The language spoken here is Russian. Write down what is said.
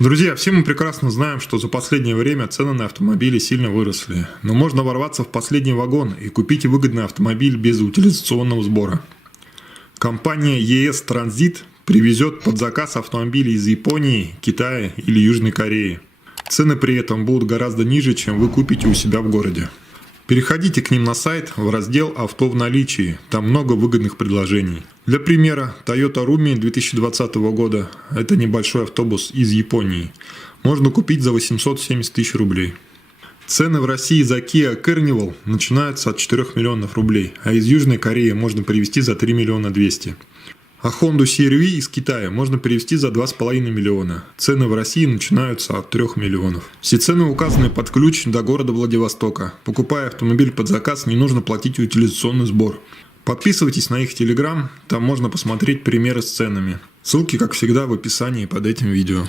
Друзья, все мы прекрасно знаем, что за последнее время цены на автомобили сильно выросли. Но можно ворваться в последний вагон и купить выгодный автомобиль без утилизационного сбора. Компания ЕС Транзит привезет под заказ автомобили из Японии, Китая или Южной Кореи. Цены при этом будут гораздо ниже, чем вы купите у себя в городе. Переходите к ним на сайт в раздел «АВТО в наличии», там много выгодных предложений. Для примера, Toyota Rummy 2020 года, это небольшой автобус из Японии, можно купить за 870 тысяч рублей. Цены в России за Kia Carnival начинаются от 4 миллионов рублей, а из Южной Кореи можно привезти за 3 миллиона 200. А Honda CR-V из Китая можно привезти за 2,5 миллиона. Цены в России начинаются от 3 миллионов. Все цены указаны под ключ до города Владивостока. Покупая автомобиль под заказ, не нужно платить утилизационный сбор. Подписывайтесь на их ТЕЛЕГРАМ, там можно посмотреть примеры с ценами. Ссылки, как всегда, в описании под этим видео.